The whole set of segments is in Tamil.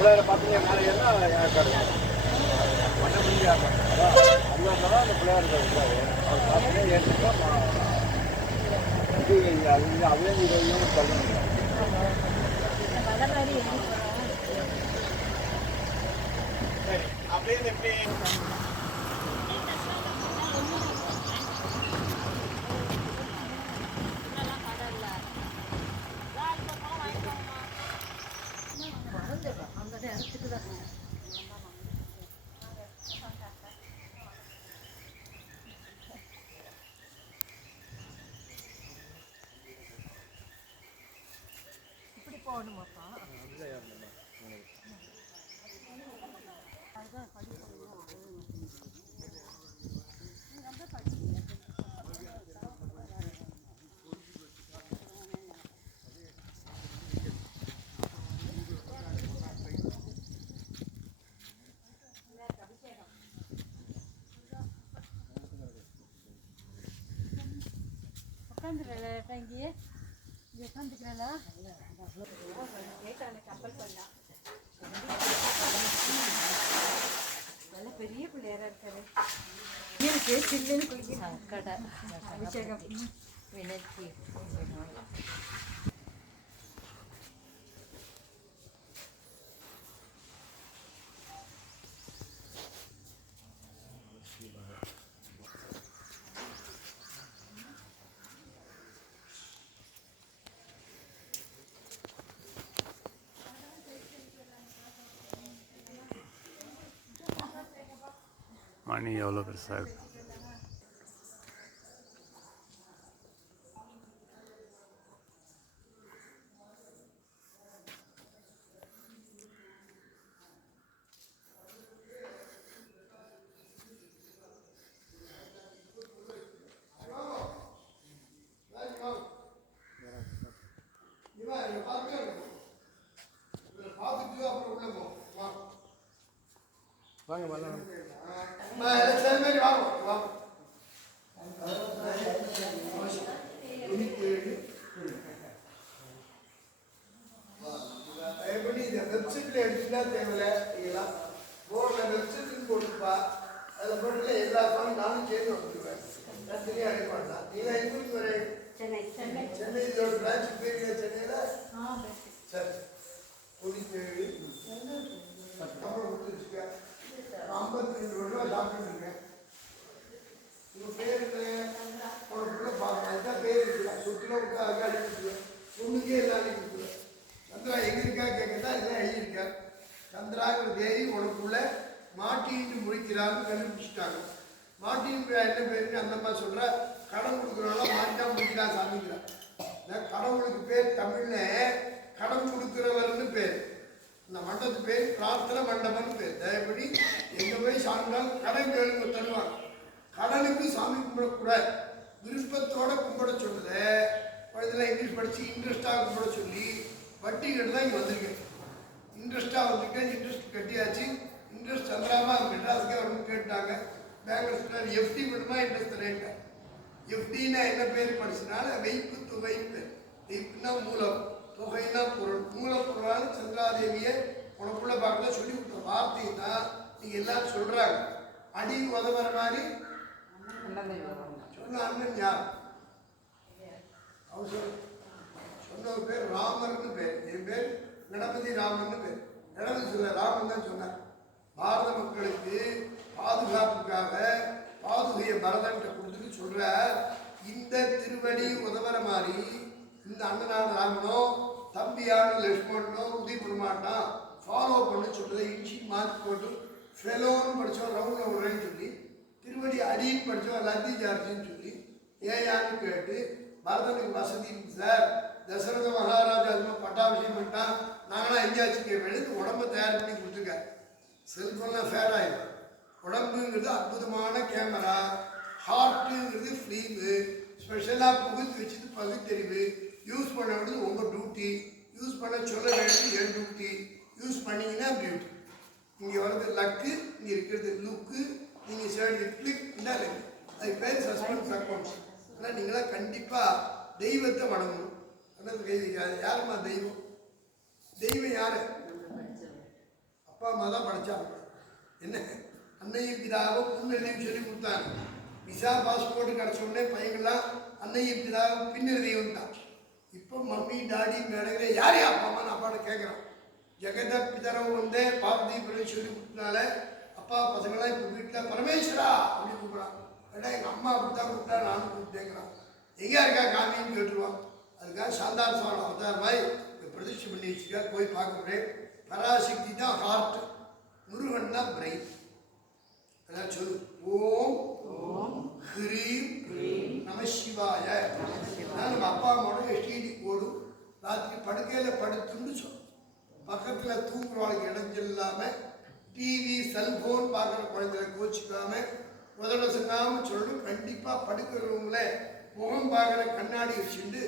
பிள்ளைகளை பார்த்தீங்கன்னா மேலே ஏறினா ஏற்காடு பண்ண முடியாது. அதான் அந்த பிள்ளையார் இருக்காரு. அவர் பார்த்தீங்கன்னா ஏற்றிட்டா இது அதே இதையும் தள்ளணும். அப்படியே எப்படி இப்படி போகணுமாப்பா? உட்காந்துக்கிறேன் இங்கே உட்காந்துக்கிறேன். கப்பல் பண்ணா நல்ல பெரிய பிள்ளையாரா இருக்காரு. எனக்கு சில்லுன்னு குளிக்க கடை அபிஷேகம் வினர்ச்சி மணி எவ்வளோ பெருசாக இருக்குது. வாங்க வரலாம். எப்படி இந்த வெப்சைட்ல எடுத்துட்டா தேவையில்ல. நீங்களா போர்டில் வெப்சைட்னு போட்டுப்பா. அதில் போட்டுல எல்லா ஃபார்ம் நானும் சேர்ந்து வந்துடுவேன். தனியாக அடைய மாட்டேன். நீங்களா எங்களுக்கு வர சென்னை இதோட பிரான்ச் பேர் சென்னையில் சரி 97 அப்புறம் கொடுத்துருச்சுக்க 52 ரூபா சாப்பிட்டு இருக்கேன். உங்கள் பேர் என்ன? உனக்குள்ள பார்க்கலாம். இதுதான் பேர் இருக்குல்ல. சொத்துல விட்டு அதுக்காக அனுப்பிடுவேன். பொண்ணுக்கே எல்லாம் அனுப்பிடுவேன். சந்திரா எங்க இருக்கா கேட்கறதா இதெல்லாம் எழுதியிருக்கா. சந்திராங்கிற தேதி உனக்குள்ள மாட்டின்னு முடிக்கிறான்னு கண்டுபிடிச்சிட்டாங்க. மாட்டின் என்ன பேருன்னு அந்த மாதிரி சொல்ற. கடன் கொடுக்குறவங்கள மாட்டா முடிக்கிறா சாமிக்கிறான். கடவுளுக்கு பேர் தமிழ்ல கடன் கொடுக்கிறவர்னு பேர். இந்த மண்டபத்து பேர் பிரார்த்தனை மண்டபம்னு பேர். தயவுபடி எங்க போய் சாமினால் கடன் கேளுங்க தருவாங்க. கடனுக்கு சாமி கும்பிடக்கூடாது. விருப்பத்தோட கும்பிட சொல்லுது. இதில் இங்கிலீஷ் படித்து இன்ட்ரெஸ்டாக கும்பிட சொல்லி வட்டி கட்டு தான் இங்கே வந்திருக்கேன். இன்ட்ரெஸ்ட்டாக வந்திருக்கேன். இன்ட்ரெஸ்ட் கட்டியாச்சு. இன்ட்ரெஸ்ட் தந்துடாமல் மெட்ராஸுக்கே வரணும்னு கேட்டாங்க. பேங்க்ல சொன்னார் எஃப்டி மட்டுமா இன்ட்ரெஸ்ட் தரேன்ட்டேன். எஃப்டின்னா என்ன பேர் படிச்சனால வைப்பு தொகை பேர். வைப்புனா மூலம், தொகைனா பொருள். மூலப்பொருளால் சந்திராதேவியை உனக்குள்ள பார்க்கல சொல்லி கொடுத்த வார்த்தை தான் நீங்க எல்லாரும் சொல்றாங்க. அடி உதவுற மாதிரி சொன்ன அண்ணன் யார்? அவர் சொன்ன பேர் ராமர்னு பேர். என் பேர் கணபதி ராமர்னு பேர். கணபதி சொல்ல ராமன் தான் சொன்னார். பாரத மக்களுக்கு பாதுகாப்புக்காக பாதுகையை பரதன்ட்ட கொடுத்துட்டு சொல்ற இந்த திருவடி உதவுற மாதிரி இந்த அண்ணனான ராமனோ தம்பியான லட்சுமணனோ உதவி பண்ண மாட்டான். ஃபாலோ பண்ண சொல்றதை இன்ச்சி மாற்றி போட்டு ஃபெலோன்னு படித்தோம் ரவுண்டில் விடுறேன்னு சொல்லி திருவடி அடின்னு படித்தோம் லத்தி ஜார்ஜின்னு சொல்லி ஏயான்னு கேட்டு பரதனுக்கு வசதி சார் தசரத மகாராஜா அது பட்டாபிஷேகம் பண்ணிட்டான் நாங்களாம் எங்கேயாச்சும் கேட்பேன். உடம்பை தயார் பண்ணி கொடுத்துருக்கேன். செல்ஃபோன்லாம் ஃபேர் ஆகிடும். உடம்புங்கிறது அற்புதமான கேமரா. ஹார்ட்டுங்கிறது ஃப்ளீமு. ஸ்பெஷலாக புகுத்து வச்சுட்டு பகுத்தறிவு யூஸ் பண்ண வேண்டியது உங்கள் டியூட்டி. யூஸ் பண்ண சொல்ல வேண்டியது என் டியூட்டி. யூஸ் பண்ணிங்கன்னா பியூட்டி. இங்கே வர்றது லக்கு, இங்கே இருக்கிறது லுக்கு. நீங்கள் சேர்ந்து கிளிக் இதான் லக்கு. அது பேர் சஸ்பென்ஸ் அக்கௌண்ட்ஸ். ஆனால் நீங்களாம் கண்டிப்பாக தெய்வத்தை வணங்கணும். ஆனால் கை வைக்காது. யாருமா தெய்வம்? தெய்வம் யார்? அப்பா அம்மா தான் படைச்சாங்க. என்ன அன்னையும் பிதாவும் முன்னெழுதியும் சொல்லி கொடுத்தாங்க. விசா பாஸ்போர்ட் கிடச்ச உடனே பையங்கள்லாம் அன்னையும் பிதாவும் பின்னெழுதியும் தான். இப்போ மம்மி டாடி மேடையில யார் அப்பா அம்மான்னு அப்பாட்ட கேட்குறான். ஜெகத பிதரவு வந்து பார்வதி பிள்ளை சொல்லி கொடுத்தனால அப்பா பசங்களாம் இப்போ வீட்டில் பரமேஸ்வரா அப்படின்னு கூப்பிட்றான். ஏன்னா எங்கள் அம்மா அப்படி தான் கூப்பிட்டா நானும் கூப்பிட்டேங்கிறான். எங்கே இருக்கா காமின்னு கேட்டுருவான். அதுக்காக சாந்தார் சுவாமி அவதார் மாதிரி பிரதிஷ்டை பண்ணி வச்சுக்கா போய் பார்க்க முடியும். பராசக்தி தான் ஹார்ட், முருகன் தான் பிரெயின். அதான் சொல்லு ஓம் ஹ்ரீம் நம சிவாய. நம்ம அப்பா அம்மாவோட எஸ்டிடி போடும். ராத்திரி படுக்கையில் படுத்துன்னு சொல்லும். பக்கத்தில் தூங்குறவளுக்கு இடைஞ்சல் இல்லாமல் டிவி செல்ஃபோன் பார்க்குற குழந்தைகளை கோச்சிக்காமல் முதல்ல சொல்லாமல் சொல்லணும். கண்டிப்பாக படுக்கிற ரூமில் முகம் பார்க்குற கண்ணாடி வச்சுட்டு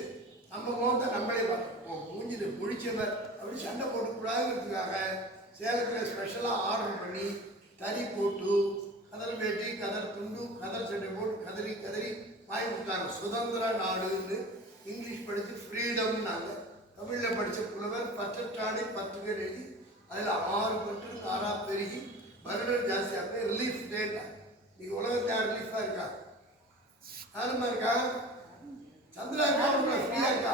நம்ம முகத்தை நம்மளே பார்த்துப்போம். மூஞ்சிட்டு முழிச்சவர் அப்படி சண்டை போட்டுக்கூடாதுங்கிறதுக்காக சேலத்தில் ஸ்பெஷலாக ஆர்டர் பண்ணி தறி போட்டு கதர் வேட்டி கதர் துண்டு கதர் சட்டை போட்டு கதறி கதறி வாங்கி கொடுத்தாங்க. சுதந்திர நாடுன்னு இங்கிலீஷ் படித்து ஃப்ரீடம்னாங்க. தமிழில் படித்த புலவர் பற்றற்றாடை 10 பேர் எழுதி அதில் 6 பற்று 6 பெருகி வருடம் ஜாஸ்தியாக போய் ரிலீஃப் டேட்டா. நீங்கள் உலகத்தை ரிலீஃபாக இருக்கா? யாருமா இருக்கா? சந்திரா இருக்கா? உங்களை ஃப்ரீயாக இருக்கா?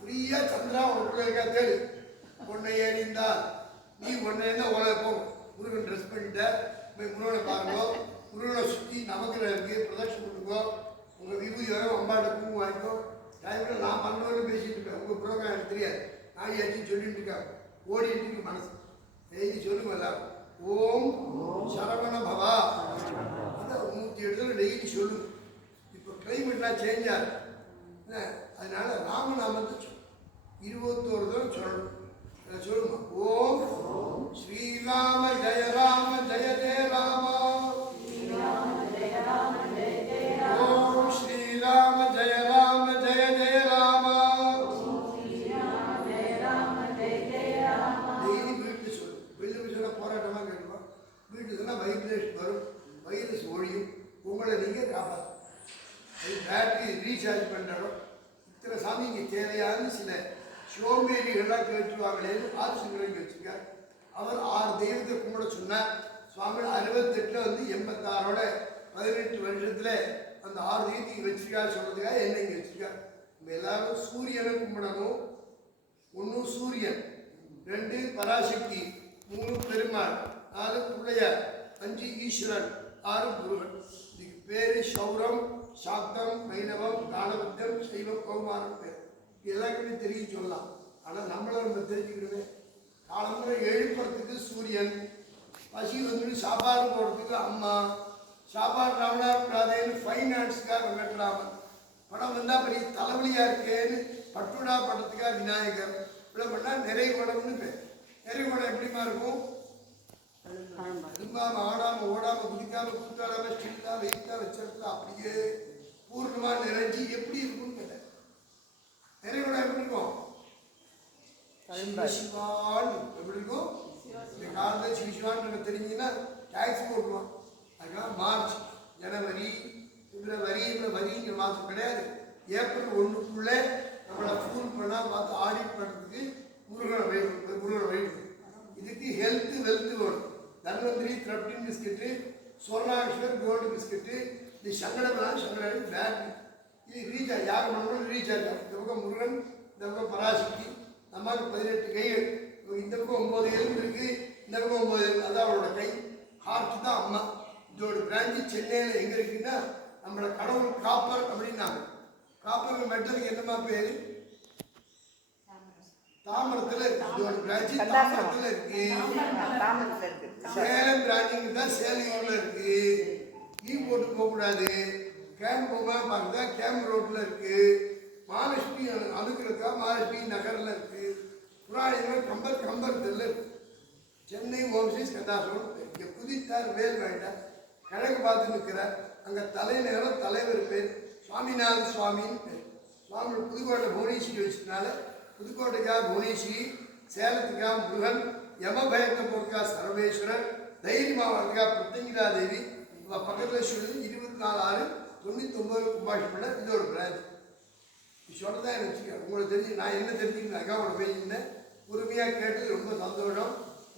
ஃப்ரீயாக சந்திரா உங்களுக்குள்ள இருக்கா? தேடு. உன்னை ஏறிந்தால் நீ ஒன்றை இருந்தால் உலக போகும். முருகன் ட்ரெஸ் பண்ணிட்ட போய் முருகனை பாருங்கோ. முருகனை சுற்றி நமக்கு இருக்குது பிரதட்சம் பண்ணுங்கோ. உங்கள் விபூதி வர அம்பாட்ட பூ வாங்கிக்கோ. டைமில் நான் பண்ணோன்னு பேசிகிட்டு இருக்கேன். உங்கள் புரோகிராம் எனக்கு தெரியாது. நான் ஏற்றி சொல்லிட்டு இருக்கேன். ஓடிட்டு இருக்கு மனசு. எழுதி சொல்லுங்க எல்லாரும். ஓம் சரவண பவா. அதான் 108 டெய்லி சொல்லுங்க. இப்போ கிளைமேட்லாம் சேஞ்ச் ஆகுது. என்ன அதனால ராமநாமத்தை சொல்லணும். 21 தடவை சொல்லணும். அதை சொல்லுமா. ஓம் ஸ்ரீராம ஜெய ராம ஜெய ஜெய ராமா. ஓம் ஸ்ரீராம ஜெய ராம ஜெய ஜெய ராமா. டெய்லி வீட்டு சொல்லணும். வெளியில் சொல்ல போராட்டமாக கேட்கணும். வீட்டு சொன்னால் வைப்ரேஷன் வரும், வைரஸ் ஒழியும், உங்களை நீங்கள் காப்பாற்றும். அது பேட்டரி ரீசார்ஜ் பண்ணுறோம். இத்தனை சாமி இங்கே தேவையான சில சோம்பேறிகள்லாம் கேட்டுருவாங்களேன்னு ஆலோசனை வச்சுருக்கார். அவர் 6 தெய்வத்தை கும்பிட சொன்னார். சுவாமி 68 வந்து 86ஓட 18 வருஷத்தில் அந்த 6 தெய்வத்தையும் வச்சிருக்காரு சொல்கிறதுக்காக என்ன இங்கே வச்சிருக்கார். நம்ம எல்லாரும் சூரியனை கும்பிடணும். 1 சூரியன், 2 பராசக்தி, 3 பெருமாள், 4 பிள்ளையார், 5 ஈஸ்வரன், 6 முருகன். இதுக்கு பேர் சௌரம், சாக்தம், வைணவம், தானபுத்தம், சைவம், கௌமாரம் பேர். எல்லாருக்குமே தெரியும் சொல்லலாம். ஆனால் நம்மளை நம்ம தெரிஞ்சுக்கணுமே. காலமுறை எழுப்புறதுக்கு சூரியன், பசி வந்துட்டு சாப்பாடு போடுறதுக்கு அம்மா, சாப்பாடு ராமநாதேன்னு ஃபைனான்ஸுக்காக வெங்கட்ராமன், படம் வந்தால் பெரிய தலைவலியாக இருக்கேன்னு பட்டுடா படத்துக்காக விநாயகர். இவ்வளோ பண்ணால் நிறைகுடம்னு பேர். நிறைகுடம் எப்படிமா இருக்கும்? திரும்பாமல் ஆடாமல் ஓடாமல் குதிக்காமல் கூத்தாடாமல் ஸ்டில்லாக வெயிட்டாக வச்சிருந்தா அப்படியே பூர்ணமாக நிறைஞ்சி எப்படி இருக்கும்னு கேட்டேன். நிறைகுடம் எப்படி இருக்கும்? சிவசிவான் எப்படி இருக்கும்? இந்த காலத்தில் சிவசிவான் தெரிஞ்சுன்னா டேக்ஸ் போட்டுருவான். அதுக்காக மார்ச், ஜனவரி, பிப்ரவரி, வரிங்கிற மாதம் கிடையாது. ஏப்ரல் 1க்குள்ளே நம்மளை ஃபூல் பண்ணால் பார்த்து ஆடிட் பண்ணுறதுக்கு முருகனை வழிபடும். இதுக்கு ஹெல்த்து வெல்த்து வேணும். தன்வந்திரி த்ரப்டின் பிஸ்கெட்டு, சோர்ணாஸ்வர் கோல்டு பிஸ்கெட்டு, இது சங்கடப்படாது சங்கடம் பேட்ரி. இது ரீசார்ஜ் யார் பண்ணாலும் ரீசார்ஜ் ஆகும். இந்த பக்கம் முருகன், இந்த பக்கம் பராசக்தி. நம்மளுக்கு 18 கைகள். இந்த பக்கம் 9 எலும்பு இருக்குது, இந்த பக்கம் 9 எலும்பு. அதான் அவளோட கை. ஹார்ட் தான் அம்மா. இதோட பிரான்ச்சு சென்னையில் எங்கே இருக்குன்னா நம்மளோட கடவுள் காப்பர் அப்படின்னாங்க. காப்பர் மெட்டலுக்கு என்னமா பேர்? தாமரத்தில் இருக்கு. இதோட பிரான்ச்சு தாமரத்தில் இருக்கு. சேலம் பிரான்ச்சுக்கு தான் சேலையூரில் இருக்கு. லீ போட்டு போகக்கூடாது. கேம்ப் போகாமல் பார்க்குறதா கேம்ப் ரோட்டில் இருக்கு. மகாலட்சுமி அணுக்கிறதுக்கா மகாலட்சுமி நகரில் இருக்கு. புராணிகள் கம்பரத்தில் இருக்கு. சென்னை ஓவர்சீஸ் கதாசுரம் இங்கே குதித்தார் வேல் வேண்டாம். கிழக்கு பார்த்து நிற்கிறார். அங்கே தலைநகரம் தலைவர் பேர் சுவாமிநாத சுவாமின்னு பேர். சுவாமி புதுக்கோட்டை புவனேஸ்வரி வச்சதுனால புதுக்கோட்டைக்காக புவனேஸ்வரி, சேலத்துக்காக முருகன், யமபயத்தை போறதுக்காக சர்வேஸ்வரன், தைரியமாக வரதுக்காக பிரத்யங்கிரா தேவி. பக்கத்தில் சொல்லி 24/6/99 கும்பாஷிப்பில் இது ஒரு பிரான்ச். சொல்கிறதா எனக்கு வச்சுக்கேன். உங்களுக்கு தெரிஞ்சு நான் என்ன தெரிஞ்சுக்கணும். அக்கா உங்களை பேசியிருந்தேன். பொறுமையாக கேட்டது ரொம்ப சந்தோஷம்.